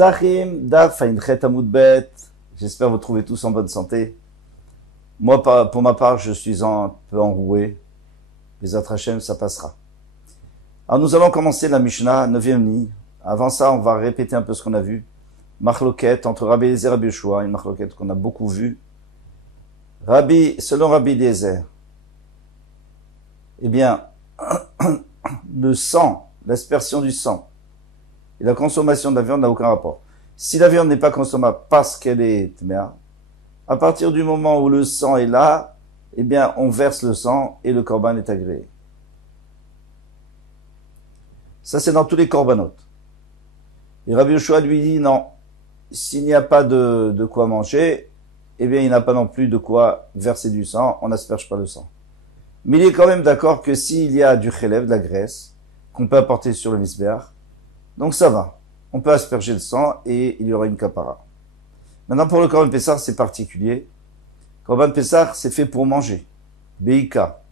Psachim, Daf, Ainchet Amud Bet. J'espère vous trouver tous en bonne santé. Moi, pour ma part, je suis un peu enroué. Les Hashem, ça passera. Alors, nous allons commencer la Mishnah, 9e ligne. Avant ça, on va répéter un peu ce qu'on a vu. Machloket entre Rabbi Eliezer et Rabbi Yoshua, une machloket qu'on a beaucoup vue. Selon Rabbi Eliezer, eh bien, le sang, l'aspersion du sang et la consommation de la viande n'a aucun rapport. Si la viande n'est pas consommable parce qu'elle est tméa, à partir du moment où le sang est là, eh bien, on verse le sang et le korban est agréé. Ça, c'est dans tous les korbanot. Et Rabbi Yoshua lui dit non. S'il n'y a pas de quoi manger, eh bien, il n'a pas non plus de quoi verser du sang, on n'asperge pas le sang. Mais il est quand même d'accord que s'il y a du chelev, de la graisse, qu'on peut apporter sur le misbéach, donc ça va. On peut asperger le sang et il y aura une kapara. Maintenant, pour le korban pessar, c'est particulier. Korban pessar, c'est fait pour manger. Beika.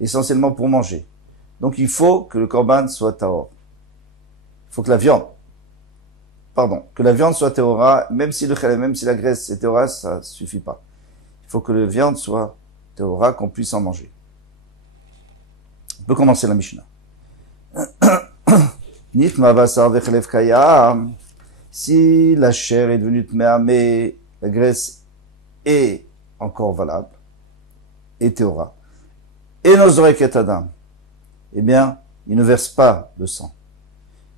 Essentiellement pour manger. Donc, il faut que le korban soit tahor. Il faut que la viande soit théora, même si le chalev, même si la graisse est théora, ça suffit pas. Il faut que la viande soit théora, qu'on puisse en manger. On peut commencer la Mishnah. Si la chair est devenue tméa, mais la graisse est encore valable, et théora, et n'oserait adam, eh bien, il ne verse pas le sang.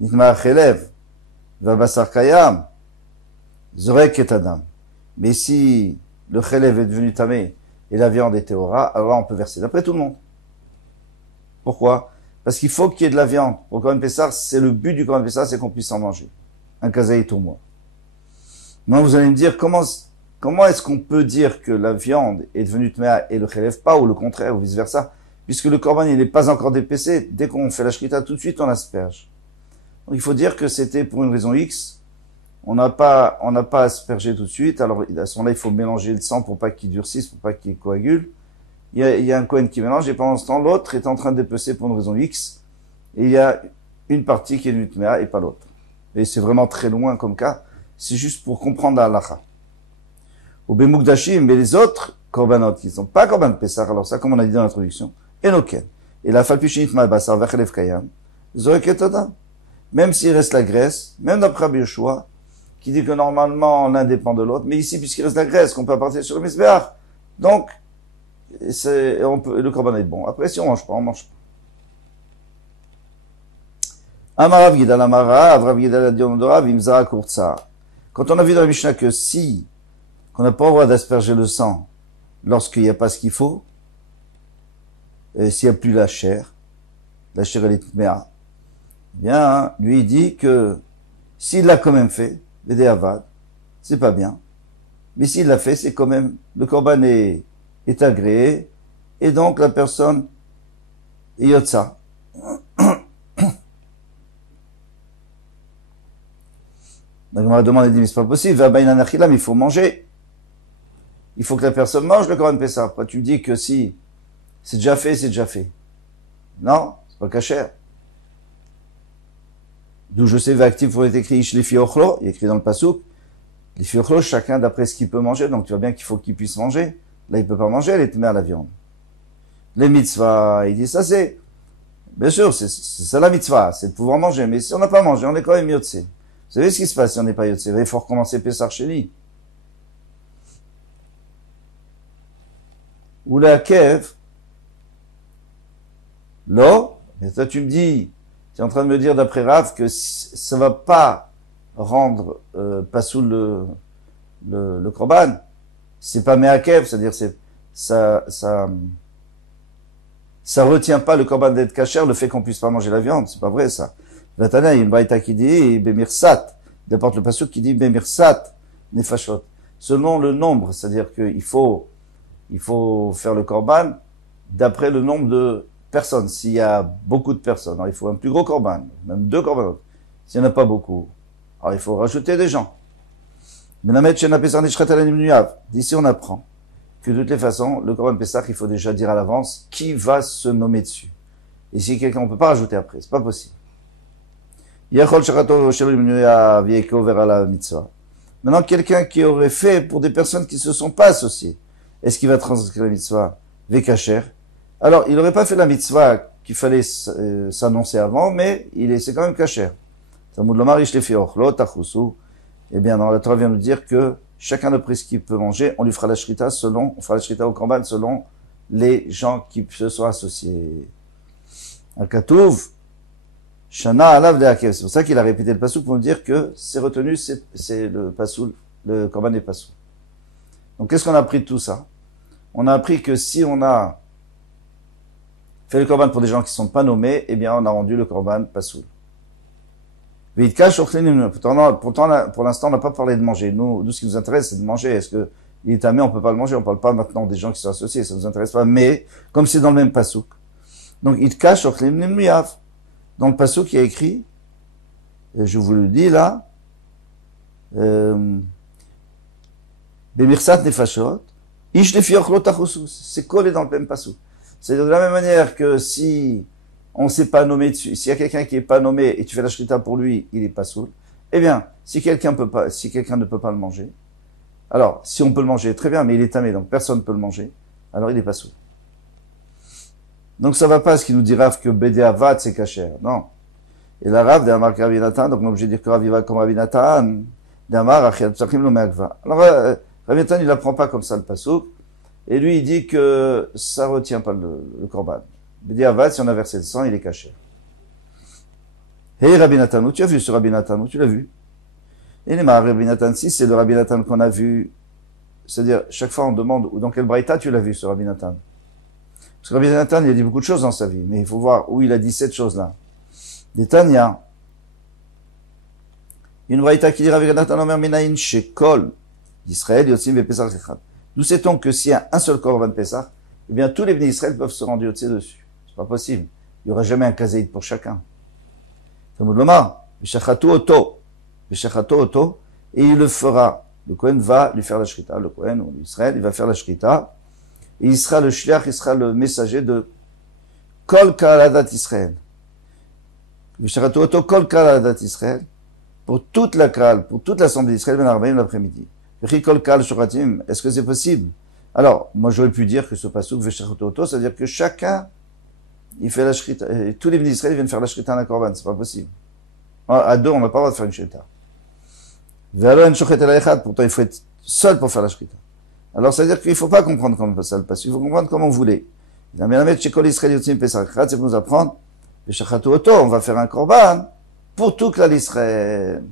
Nitma chelev, Vabasar Kayam, Zorek et Adam. Mais si le chelev est devenu tamé et la viande est théora, alors on peut verser. D'après tout le monde. Pourquoi? Parce qu'il faut qu'il y ait de la viande. Pour le Korban Pessar, c'est le but du Korban Pessar, c'est qu'on puisse en manger. Un kazaï tout moi. Maintenant, vous allez me dire, comment est-ce qu'on peut dire que la viande est devenue tméa et le chelev pas, ou le contraire, ou vice versa? Puisque le Korban, il n'est pas encore dépecé. Dès qu'on fait la shrita, tout de suite, on asperge. Donc, il faut dire que c'était pour une raison X. On n'a pas aspergé tout de suite. Alors, à ce moment-là, il faut mélanger le sang pour pas qu'il durcisse, pour pas qu'il coagule. Il y a un Kohen qui mélange et pendant ce temps, l'autre est en train de dépecer pour une raison X. Et il y a une partie qui est du tméa et pas l'autre. Et c'est vraiment très loin comme cas. C'est juste pour comprendre la halacha. Au Bemukdashim, mais les autres korbanot qui ne sont pas korban Pessah, alors ça, comme on a dit dans l'introduction, enoken. Et la falpichinit malbasar vachelev kayam, zorek et adam. Même s'il reste la graisse, même d'après Rabbi Yoshua, qui dit que normalement l'un dépend de l'autre, mais ici, puisqu'il reste la graisse, qu'on peut apporter sur le misbéach, donc, le korban est bon. Après, si on mange pas, on mange pas. Amarav Gidal Amarav, Rav Gidal Adionodorav, Imzara Kurtsa. Quand on a vu dans la Mishnah que qu'on n'a pas le droit d'asperger le sang lorsqu'il n'y a pas ce qu'il faut, et s'il n'y a plus la chair elle est tméa, bien, lui il dit que s'il l'a quand même fait, Védé Avad, c'est pas bien. Mais s'il l'a fait, c'est quand même, le korban est agréé, et donc la personne est yotza. Donc on m'a demandé, dit, mais c'est pas possible, il faut manger. Il faut que la personne mange le korban pessah. Après, tu me dis que si c'est déjà fait, c'est déjà fait. Non, c'est pas cachère. D'où je sais, Vactif, pour être écrit, les fiochlo, il est écrit dans le pasouk, les fiochlo, chacun d'après ce qu'il peut manger, donc tu vois bien qu'il faut qu'il puisse manger. Là, il peut pas manger, elle est tméa à la viande. Les mitzvahs, il dit ça c'est, bien sûr, c'est ça la mitzvah, c'est de pouvoir manger, mais si on n'a pas mangé, on est quand même yotse. Vous savez ce qui se passe si on n'est pas yotse? Il faut recommencer Pessar Sheni. Ou la kev, là, et toi tu me dis, tu es en train de me dire d'après Rav que ça va pas rendre pas sous le korban. C'est pas meakev, c'est-à-dire ça retient pas le korban d'être kasher, le fait qu'on puisse pas manger la viande, c'est pas vrai ça. Vatana, il y a une baïta qui dit bemirsat, d'apporte le pasuk qui dit bemirsat nefashot. Selon le nombre, c'est-à-dire qu'il faut faire le korban d'après le nombre de personnes. S'il y a beaucoup de personnes, alors il faut un plus gros korban, même 2 korbanot. S'il n'y en a pas beaucoup, alors il faut rajouter des gens. D'ici on apprend que de toutes les façons, le korban Pessah, il faut déjà dire à l'avance qui va se nommer dessus. Et si quelqu'un, on peut pas rajouter après, c'est pas possible. Maintenant, quelqu'un qui aurait fait pour des personnes qui ne se sont pas associées, est-ce qu'il va transgresser la mitzvah Vekacher. Alors, il n'aurait pas fait la mitzvah qu'il fallait s'annoncer avant, mais c'est quand même kacher. Eh bien, dans la Torah vient nous dire que chacun d'après ce qu'il peut manger, on lui fera la shrita on fera la shrita au korban selon les gens qui se sont associés. Al-Katouv, Shana alav de Hakev. C'est pour ça qu'il a répété le pasouk pour nous dire que c'est retenu, c'est le pasoul, le korban est pasoul. Donc, qu'est-ce qu'on a appris de tout ça? On a appris que si on a fait le korban pour des gens qui ne sont pas nommés, eh bien, on a rendu le korban pasoul. Pourtant, pour l'instant, on n'a pas parlé de manger. Nous, ce qui nous intéresse, c'est de manger. Est-ce que il est tamé, on peut pas le manger? On parle pas maintenant des gens qui sont associés, ça nous intéresse pas. Mais, comme c'est dans le même pasouk. Donc, il cache dans le pasouk, il y a écrit, et je vous le dis là, Bemirsat nefashot, ish nefioch lo tachosus. C'est collé dans le même pasouk. C'est de la même manière que si on ne s'est pas nommé dessus, s'il y a quelqu'un qui est pas nommé et tu fais la shrita pour lui, il est pas soul. Eh bien, si quelqu'un ne peut pas le manger, alors, si on peut le manger, très bien, mais il est tamé, donc personne ne peut le manger, alors il est pas soul. Donc ça va pas ce qui nous dit Rav que Bédé Avad c'est kacher. Non. Et la Rav d'Amar Rabbi Nathan, donc on est obligé de dire que Rav va comme Rabbi Nathan, d'Amar Achiat Psachim lo me'akva. Alors, Rabbi Nathan, il apprend pas comme ça le pasouk, et lui, il dit que ça retient pas le korban. Bédé Avad, si on a versé le sang, il est kacher. Hey Rabbi Nathan, tu as vu ce Rabbi Nathan, tu l'as vu? Et les Rabbi Nathan, si c'est le Rabbi Nathan qu'on a vu, c'est-à-dire, chaque fois on demande, dans quel braïta tu l'as vu ce Rabbi Nathan? Parce que Rabbi Nathan, il a dit beaucoup de choses dans sa vie, mais il faut voir où il a dit cette chose-là. Des Tanya. Une braïta qui dit Rabbi Nathan Omer Minayin Shekol d'Israël Yotzim Vepesach Echad. D'où sait-on que s'il y a un seul korban Pesach, eh bien tous les bénis d'Israël peuvent se rendre Yotzé dessus. C'est pas possible. Il y aura jamais un kazaïd pour chacun. Talmud Lomar, Veshachatu Oto, et il le fera. Le Kohen va lui faire la shrita. Le Kohen ou l'Israël, il va faire la shrita. Et il sera le shliach, il sera le messager de Kol Kaladat Israël. Veshachatu Oto, Kol Kaladat Israël. Pour toute la Kal, pour toute l'assemblée d'Israël, ben Arbaïm l'après-midi. Kol Kal Shoratim, est-ce que c'est possible? Alors, moi j'aurais pu dire que ce pasouk Veshachatu Oto, c'est-à-dire que chacun, il fait la shrita. Tous les bénis d'Israël viennent faire la shrita à la korban, c'est pas possible. À deux, on n'a pas le droit de faire une shrita. Pourtant, il faut être seul pour faire la shrita. Alors, ça veut dire qu'il ne faut pas comprendre comment ça le passe. Il faut comprendre comme on voulait. C'est pour nous apprendre, on va faire un korban pour tout l'Israël.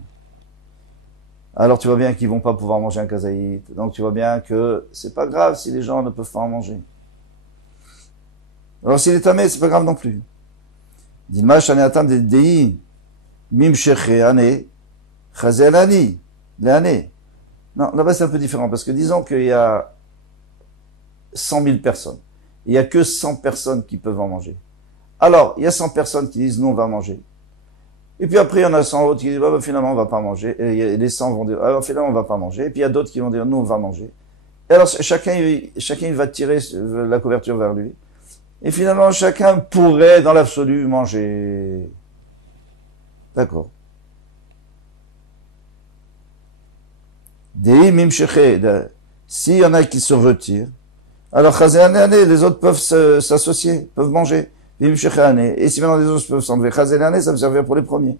Alors, tu vois bien qu'ils vont pas pouvoir manger un kazaït. Donc, tu vois bien que c'est pas grave si les gens ne peuvent pas en manger. Alors, s'il est tamé, c'est pas grave non plus. Dimash aneatam de dei mim sheche ane chazel ani l'année. Non, là-bas c'est un peu différent parce que disons qu'il y a 100 000 personnes. Il y a que 100 personnes qui peuvent en manger. Alors, il y a 100 personnes qui disent nous on va manger. Et puis après il y en a 100 autres qui disent bah, finalement on va pas manger. Et les 100 vont dire ah, finalement on va pas manger. Et puis il y a d'autres qui vont dire nous on va manger. Et alors chacun il va tirer la couverture vers lui. Et finalement, chacun pourrait, dans l'absolu, manger. D'accord. S'il y en a qui se retirent, alors, les autres peuvent s'associer, peuvent manger. Et si maintenant les autres peuvent s'enlever, ça me servira pour les premiers.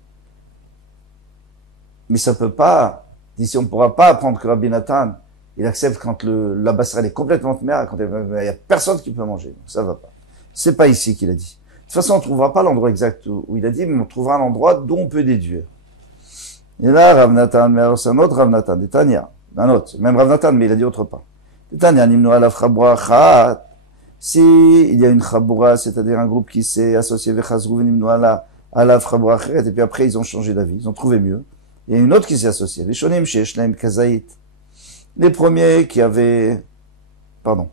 Mais ça peut pas, d'ici on ne pourra pas apprendre que Rabbi Nathan, il accepte quand la bassera est complètement mère, quand il y a personne qui peut manger. Donc ça va pas. C'est pas ici qu'il a dit. De toute façon, on trouvera pas l'endroit exact où il a dit, mais on trouvera un endroit d'où on peut déduire. Et là, Rav Nathan, mais alors c'est un autre Rav Nathan, des Tanya, un autre, même Rav Nathan, mais il a dit autre part. Des Tanya, nimnu alaf chabura chat. Si il y a une chabura, c'est-à-dire un groupe qui s'est associé avec Chazrou, nimnu alaf chabura chet, et puis après ils ont changé d'avis, ils ont trouvé mieux. Il y a une autre qui s'est associée, les shonim sheyesh lahem kazaït. Les premiers qui avaient, pardon.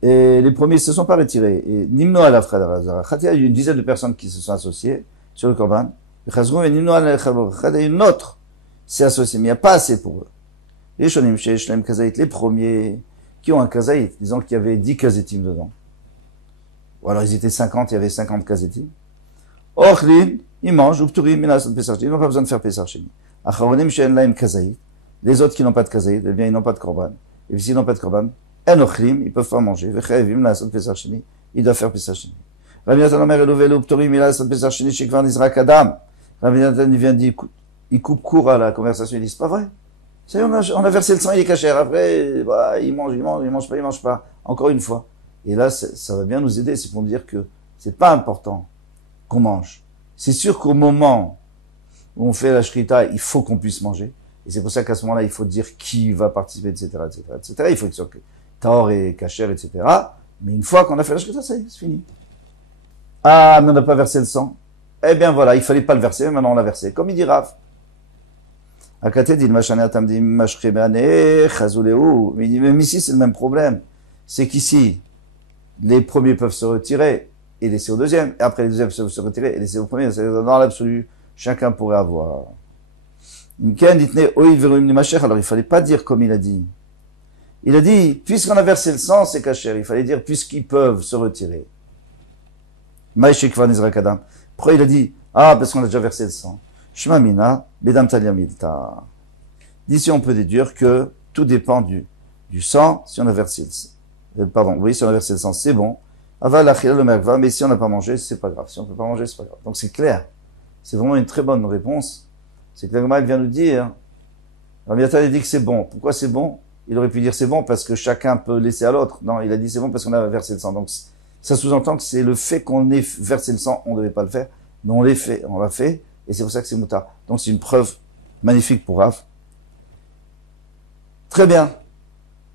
Et les premiers se sont pas retirés. Et Nimno à la il y a eu une dizaine de personnes qui se sont associées sur le Korban. Et Nimno à la une autre s'est associée, mais il n'y a pas assez pour eux. Les Shonim Sheyesh Lahem Kazaït, les premiers qui ont un Kazaït, disons qu'il y avait 10 Kazetim dedans. Ou alors ils étaient 50, il y avait 50 Kazetim. Ochlin, ils mangent, ils n'ont pas besoin de faire Pesach Sheni. Acharonim she'en laim kazaït. Les autres qui n'ont pas de kazaït, eh bien, ils n'ont pas de korban. Et s'ils n'ont pas de korban, en ochlim, ils peuvent pas manger. Vechayevim la'asot Pesach Sheni. Ils doivent faire Pesach Sheni. Rabbi Natan Omer Elovelu Ptorim Milasot Pesach Sheni Shekvar Nizrak Adam. Rabbi Natan, il vient dire, il coupe court à la conversation, il dit, c'est pas vrai. Ça y est, on a versé le sang, il est caché. Après, bah, il mange pas. Encore une fois. Et là, ça va bien nous aider. C'est pour nous dire que c'est pas important qu'on mange. C'est sûr qu'au moment où on fait la shrita, il faut qu'on puisse manger. Et c'est pour ça qu'à ce moment-là, il faut dire qui va participer, etc., etc., etc. Il faut que ce soit tahor et kasher, etc. Mais une fois qu'on a fait la shrita, ça y est, c'est fini. Ah, mais on n'a pas versé le sang. Eh bien voilà, il fallait pas le verser, maintenant on l'a versé. Comme il dit Rav. Mais même ici, c'est le même problème. C'est qu'ici, les premiers peuvent se retirer et laisser au deuxième. Et après, les deuxièmes peuvent se retirer et laisser au premier. Dans l'absolu, chacun pourrait avoir. Alors, il fallait pas dire comme il a dit. Il a dit, puisqu'on a versé le sang, c'est caché. Il fallait dire, puisqu'ils peuvent se retirer. Pourquoi il a dit, ah, parce qu'on a déjà versé le sang. Shmamina, bedam taliamilta. D'ici, on peut déduire que tout dépend du sang, si on a versé le sang. Si on a versé le sang, c'est bon. Aval achila le merkva, mais si on n'a pas mangé, c'est pas grave. Si on peut pas manger, c'est pas grave. Donc c'est clair. C'est vraiment une très bonne réponse. C'est que l'Agma vient nous dire, Rabbi Natan dit que c'est bon. Pourquoi c'est bon? Il aurait pu dire c'est bon parce que chacun peut laisser à l'autre. Non, il a dit c'est bon parce qu'on a versé le sang. Donc ça sous-entend que c'est le fait qu'on ait versé le sang, on ne devait pas le faire, mais on l'a fait, et c'est pour ça que c'est moutard. Donc c'est une preuve magnifique pour Rav. Très bien.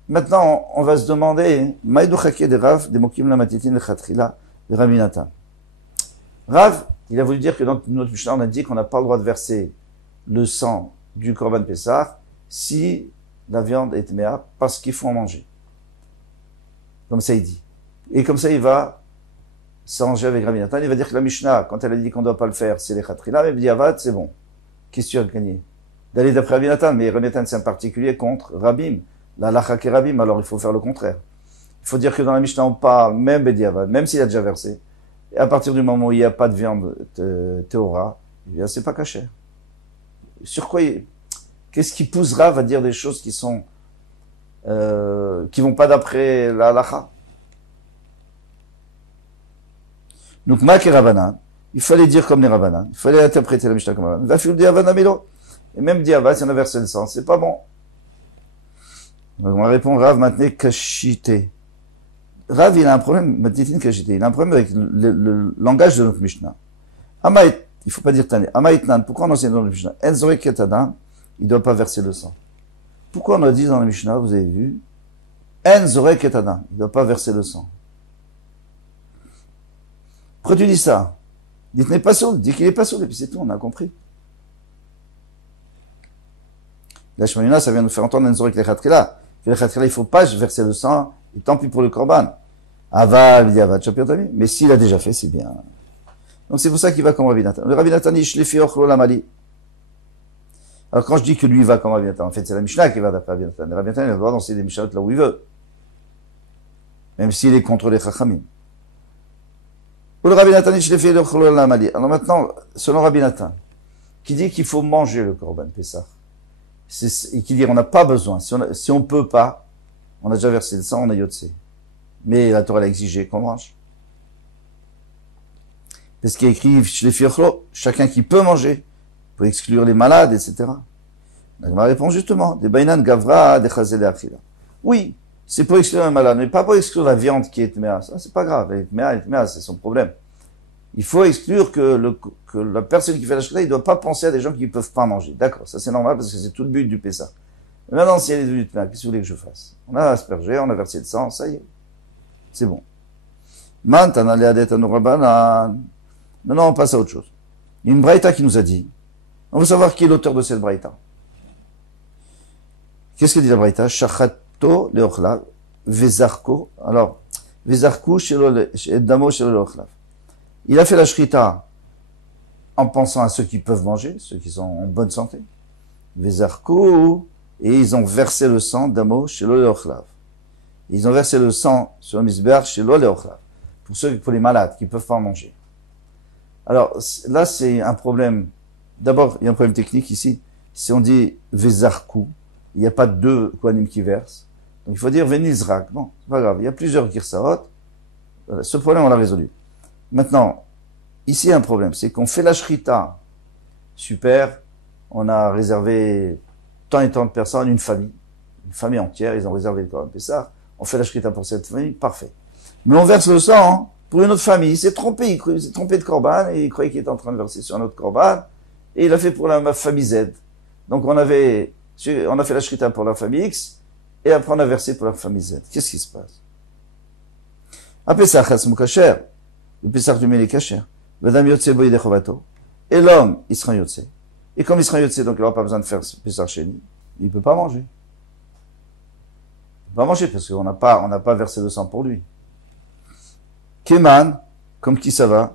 Maintenant, on va se demander, Maïdou Chaké de Rav, de Mokim la Matitin le Khatrila, de Rabbi Natan. Rav, il a voulu dire que dans notre Mishnah, on a dit qu'on n'a pas le droit de verser le sang du Korban Pessah si la viande est méa, parce qu'il faut en manger. Comme ça, il dit. Et comme ça, il va s'arranger avec Rabbi Natan. Il va dire que la Mishnah, quand elle a dit qu'on ne doit pas le faire, c'est les Khatrila, mais B'diavad, c'est bon. Qu'est-ce que tu as gagné? D'aller d'après Rabbi Natan, mais Rabbi Natan, c'est un particulier contre Rabim. La Lachak et Rabim, alors il faut faire le contraire. Il faut dire que dans la Mishnah, on parle, même B'diavad, même s'il a déjà versé, et à partir du moment où il n'y a pas de viande théora, eh bien, c'est pas caché. Sur quoi qu'est-ce qui poussera à dire des choses qui sont, qui vont pas d'après la halacha? Donc, Mak et Rabbanan, il fallait dire comme les Rabbanan, il fallait interpréter la Mishnah comme Rabbanan. Va faire Diavad Amelo. Et même Diavad, si on a versé le sang, c'est pas bon. Donc, on va répondre Rav maintenant, Kashité. Rav, il a un problème, Matitin Kashité, il a un problème avec le langage de notre Mishnah. Amaït, il faut pas dire Tané. Amaïtnan, pourquoi on enseigne dans le Mishnah? Enzore Ketadam, il doit pas verser le sang. Pourquoi on a dit dans le Mishnah, vous avez vu, Enzore Ketadam, il doit pas verser le sang. Pourquoi tu dis ça? Dites n'est pas saoul, dis qu'il est pas saoul, et puis c'est tout, on a compris. La Shmanina, ça vient nous faire entendre Enzore Ketadam. Que les Khatrila, il faut pas verser le sang, et tant pis pour le Korban. Aval, Diavad, Chapiotami. Mais s'il a déjà fait, c'est bien. Donc c'est pour ça qu'il va comme Rabbi Natan. Le Rabbi Natan dit, Shlefi ochlo lamali. Alors quand je dis que lui va comme Rabbi Natan, en fait c'est la Mishnah qui va d'après Rabbi Natan. Le Rabbi Natan, il a le droit d'enseigner des Mishnahot là où il veut. Même s'il est contre les Chachamim. Ou le Rabbi Natan dit, Shlefi ochlo lamali. Alors maintenant, selon Rabbi Natan, qui dit qu'il faut manger le Korban Pessah, et qui dit on n'a pas besoin, si on peut pas, on a déjà versé le sang, on a yotsé. Mais la Torah l'a exigé qu'on mange. Parce qu'il y a écrit, chacun qui peut manger, pour exclure les malades, etc. Donc, ma réponse, justement, des bainan gavra, des chazele achila. Oui, c'est pour exclure un malade, mais pas pour exclure la viande qui est tméa. Ça, c'est pas grave. Elle est tméa, c'est son problème. Il faut exclure que la personne qui fait la shrita, il doit pas penser à des gens qui peuvent pas manger. D'accord, ça c'est normal parce que c'est tout le but du Pessah. Mais maintenant, si elle est devenue tméa, qu'est-ce que vous voulez que je fasse? On a aspergé, on a versé le sang, ça y est. C'est bon. Maintenant, on passe à autre chose. Il y a une braïta qui nous a dit, on veut savoir qui est l'auteur de cette braïta. Qu'est-ce que dit la braïta? Shachato leochlav, vezarko. Alors, vezarko damo shelo leochlav. Il a fait la shrita en pensant à ceux qui peuvent manger, ceux qui sont en bonne santé. Vezarko, et ils ont versé le sang damo shelo leochlav. Ils ont versé le sang sur le misbeach shelo leochlav. Pour les malades qui peuvent pas manger. Alors, là, c'est un problème. D'abord, il y a un problème technique ici. Si on dit Vezarku, il n'y a pas deux Kohanim qui versent. Donc, il faut dire Venizrak. Bon, c'est pas grave. Il y a plusieurs Girsahot. Ce problème, on l'a résolu. Maintenant, ici, il y a un problème. C'est qu'on fait la Shrita. Super. On a réservé tant et tant de personnes, une famille entière. Ils ont réservé le Korban Pessah. On fait la Shrita pour cette famille. Parfait. Mais on verse le sang pour une autre famille. Il s'est trompé. Il s'est trompé de Korban et il croyait qu'il était en train de verser sur un autre Korban. Et il a fait pour la famille Z. Donc on a fait la Shrita pour la famille X. Et après on a versé pour la famille Z. Qu'est-ce qui se passe? A Pesach Hatzmu Kasher. Le Pesach du Mélé Kasher. Vedam Yotze Boïde Chovato. Et l'homme, il sera Yotze. Et comme il sera Yotze, donc il n'aura pas besoin de faire Pesach Sheni, il ne peut pas manger. Il ne peut pas manger parce qu'on n'a pas versé le sang pour lui. Keman, comme qui ça va?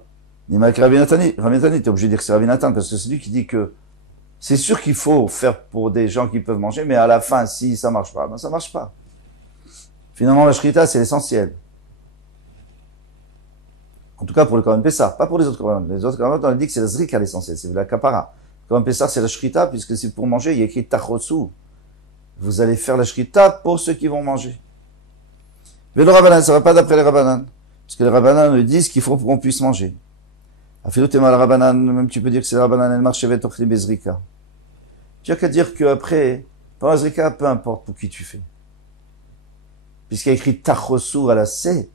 Nimak Rabbi Nathan, t'es obligé de dire que c'est Rabbi Nathan parce que c'est lui qui dit que c'est sûr qu'il faut faire pour des gens qui peuvent manger, mais à la fin, si ça marche pas, ben ça marche pas. Finalement, la Shrita, c'est l'essentiel. En tout cas, pour le Korban Pessah, pas pour les autres Korban. Les autres Korban, on a dit que c'est la Zrika l'essentiel, c'est la Kapara. Le Korban Pessah, c'est la Shrita, puisque c'est pour manger, il y a écrit Tachotsu. Vous allez faire la Shrita pour ceux qui vont manger. Mais le Rabbanan, ça va pas d'après les Rabbanan. Parce que les Rabbanan nous disent qu'il faut pour qu'on puisse manger. Afilotema le Rabbanan, même tu peux dire que c'est le Rabbanan, elle marche avec Ochli Bezrika. Tu as qu'à dire qu'après, pendant la Zrika, peu importe pour qui tu fais. Puisqu'il y a écrit Tachotsu à la C,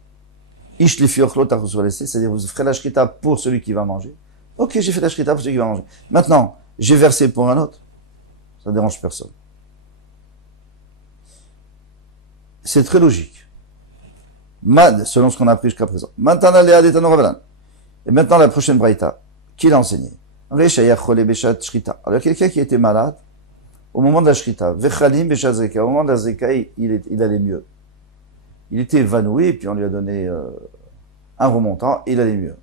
c'est-à-dire vous ferez la shrita pour celui qui va manger. Ok, j'ai fait la shrita pour celui qui va manger. Maintenant, j'ai versé pour un autre. Ça ne dérange personne. C'est très logique. Selon ce qu'on a appris jusqu'à présent. Maintenant, et maintenant, la prochaine braïta. Qui l'a enseigné? Alors, il y a quelqu'un qui était malade au moment de la shrita. Au moment de la zrika, il allait mieux. Il était évanoui, et puis on lui a donné un remontant, et il allait mieux.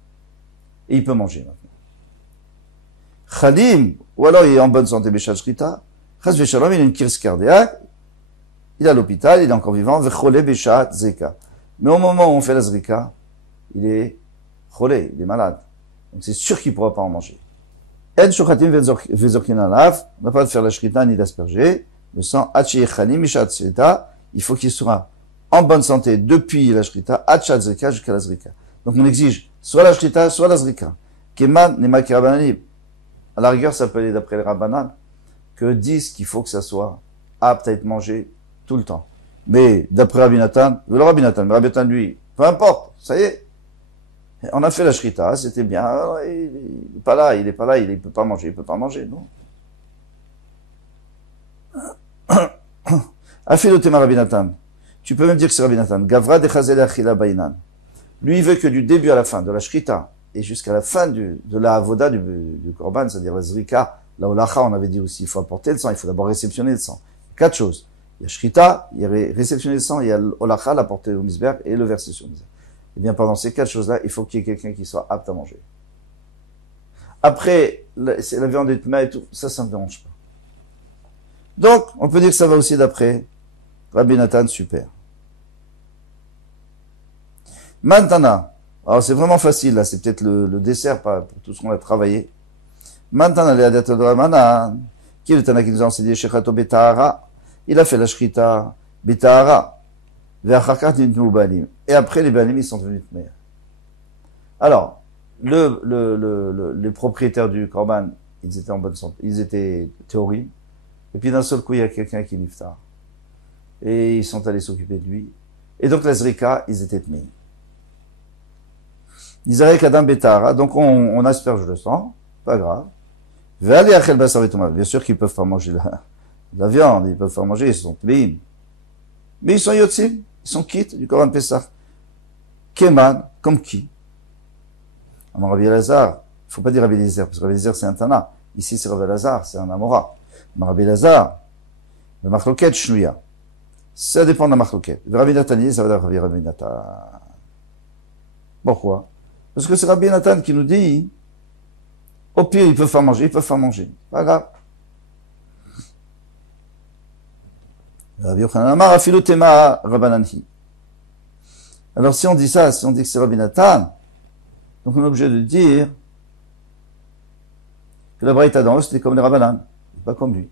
Et il peut manger maintenant. Khalim, ou alors il est en bonne santé, Béchal Shrita, Chas Veshalom, il a une crise cardiaque, il est à l'hôpital, il est encore vivant, Vechole Béchat Zeka. Mais au moment où on fait la Zrika, il est cholé, il est malade. Donc c'est sûr qu'il ne pourra pas en manger. En Shochatim Vezorkin Alav, on n'a pas de faire la Shrita ni d'asperger, le sang, Hachi Khalim, Mishat Shrita, il faut qu'il soit en bonne santé depuis la Shrita, Hachat Zrika jusqu'à la Zrika. Donc on exige soit la Shrita, soit la Zrika. Keman Nema Kirabanani. À la rigueur, ça peut aller d'après les Rabbanan, que disent qu'il faut que ça soit apte à être mangé tout le temps. Mais d'après Rabbi Nathan, le Rabbi Nathan, mais Rabbi Nathan lui, peu importe, ça y est. On a fait la Shrita, c'était bien, il est pas là, il peut pas manger, non. Afilotema Rabbi Nathan. Tu peux même dire que c'est Rabbi Nathan. Gavra de Chazel Achila Bainan. Lui, il veut que du début à la fin, de la Shrita, et jusqu'à la fin de la Avoda du Korban, c'est-à-dire la Zrika, la Olacha, on avait dit aussi, il faut apporter le sang, il faut d'abord réceptionner le sang. 4 choses. Il y a Shrita, il y a réceptionner le sang, il y a l'Olacha, l'apporter au Mizbeach, et le verser sur le Mizbeach. Et bien, pendant ces 4 choses-là, il faut qu'il y ait quelqu'un qui soit apte à manger. Après, c'est la viande est et tout, ça ne me dérange pas. Donc, on peut dire que ça va aussi d'après Rabbi Nathan, super. Maintenant, alors c'est vraiment facile, là, c'est peut-être le dessert pour tout ce qu'on a travaillé. Maintenant, les Adat de Ramana, qui est le Tana qui nous a enseigné, Shechato Betahara, il a fait la Shrita Betahara, Ve'achakar Nitnu Balim. Et après, les Balim, ils sont devenus Tmeir. Alors, les propriétaires du Korban, ils étaient en bonne santé, ils étaient théories. Et puis d'un seul coup, il y a quelqu'un qui niftar. Et ils sont allés s'occuper de lui. Et donc, la Zrika, ils étaient Tmeir. Izarek Adam Betara, donc on asperge le sang, pas grave. Bien sûr qu'ils peuvent pas manger la viande, ils peuvent pas manger, ils sont tmeim. Mais ils sont yotzim, ils sont quittes du Korban Pessah. Keman, comme qui? Alors Rabbi Elazar, il faut pas dire Rabbi Eliezer, parce que Rabbi Eliezer c'est un Tana. Ici c'est Rabbi Elazar, c'est un Amora. Mais Rabbi Elazar, le Machloket Shnuya. Ça dépend de la Machloket. Rabbi Nathan, ça va dire Rabbi Nathan. Pourquoi? Parce que c'est Rabbi Nathan qui nous dit, au pire, ils peuvent pas manger, Pas grave. Rabbi Yochanan Amar, afilu tema Rabbananhi. Alors si on dit ça, si on dit que c'est Rabbi Nathan, donc on est obligé de dire Que la Braïta d'en haut, c'était comme les Rabbanan, pas comme lui.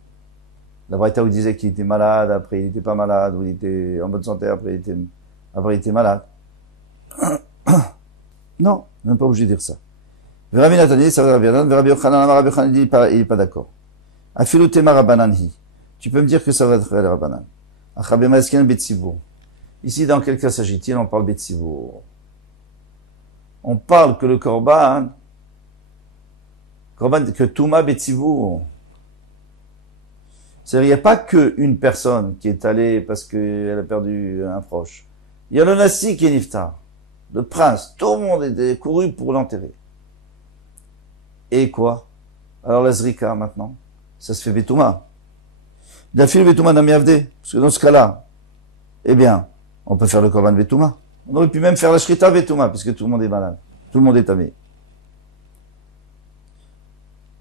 La Braïta où il disait qu'il était malade, après il était pas malade, ou il était en bonne santé, après il était malade. Non, même pas obligé de dire ça. Rabbi Nathan, ça va Rabbi Yochanan, Rabbi Yochanan, Rabbi Yochanan, il est pas d'accord. Afilu tema Rabbanan hi. Tu peux me dire que ça va être les Rabbanan. Achabe Masken Betsibour. Ici, dans quel cas s'agit-il? On parle Betsibour. On parle que le Korban, que Touma Betsibour. C'est-à-dire, il n'y a pas qu'une personne qui est allée parce qu'elle a perdu un proche. Il y a le Nassi qui est Niftar. Le prince. Tout le monde est couru pour l'enterrer. Et quoi? Alors la Zrika, maintenant, ça se fait Betouma. D'afil Betouma Namiavde. Parce que dans ce cas-là, eh bien, on peut faire le Korban Betouma. On aurait pu même faire la Shrita Betouma, puisque tout le monde est malade. Tout le monde est tamé.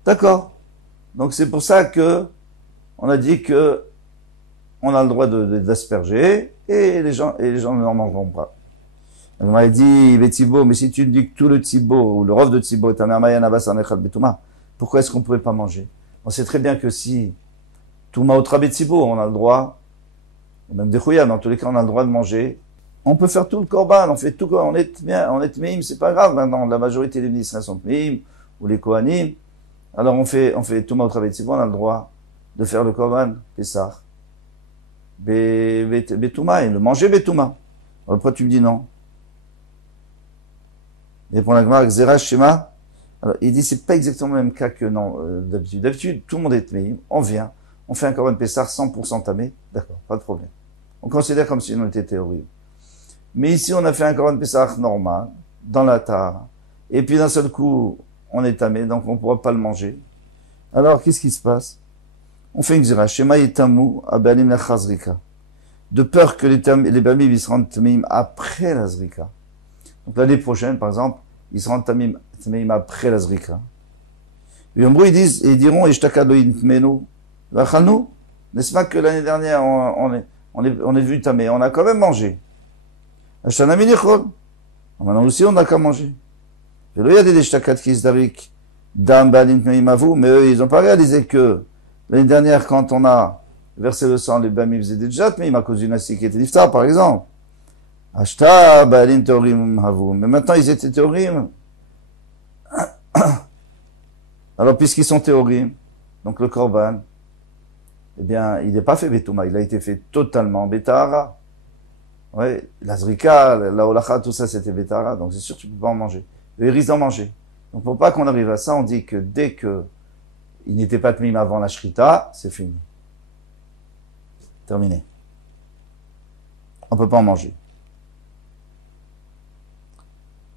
D'accord. Donc c'est pour ça que on a dit que on a le droit d'asperger et les gens n'en mangeront pas. On m'a dit, Betsibo, mais si tu dis que tout le Tsibo, ou le rov de Tsibo est un Amayan Abbas Anechad Betouma, pourquoi est-ce qu'on ne pouvait pas manger? On sait très bien que si Touma Otra Betsibo, on a le droit, même des Khouya, mais en tous les cas, on a le droit de manger. On peut faire tout le Korban, on fait tout, on est Tmeim, c'est pas grave maintenant, la majorité des ministres sont Tmeim, ou les Kohanim. Alors on fait Touma Otra Betsibo, on a le droit de faire le Korban, Pessah, Betouma, et le manger Betouma. Alors pourquoi tu me dis non? Et pour la Gemara, Xera Shema, alors il dit c'est pas exactement le même cas que non, d'habitude. D'habitude, tout le monde est tmeim, on vient, on fait un Korban Pessah 100% tamé, d'accord, pas de problème. On considère comme si on était théorie. Mais ici, on a fait un Korban Pessah normal, dans la Tahara, et puis d'un seul coup, on est tamé, donc on ne pourra pas le manger. Alors, qu'est-ce qui se passe? On fait une Xera Shema Yetamu Abalim la Chazrika. De peur que les Bamim ils se rendent tmeim après la Zrika. Donc l'année prochaine, par exemple, ils seront tamim après la Zrika. Et en gros, ils diront, n'est-ce pas que l'année dernière, on est venu tamer, on a quand même mangé. Maintenant aussi, on n'a qu'à manger. Et là, il y a des shtakat qui se darik, mais eux, ils n'ont pas réalisé que l'année dernière, quand on a versé le sang, les bamim faisaient des jat, mais à cause d'une assis qui était niftar, par exemple. Ashta, Baalim Teorim Havou. Mais maintenant, ils étaient Teorim. Alors, puisqu'ils sont Teorim, donc le Korban, eh bien, il n'est pas fait Betouma, il a été fait totalement Betahara. Ouais, la Zrika, la Olacha, tout ça, c'était Betahara, donc c'est sûr que tu ne peux pas en manger. Ils risquent d'en manger. Donc, pour pas qu'on arrive à ça, on dit que dès que il n'était pas Tmim avant la Shrita, c'est fini. Terminé. On ne peut pas en manger.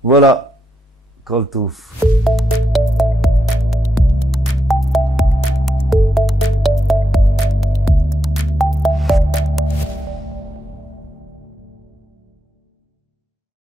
Voilà. Kol Touf.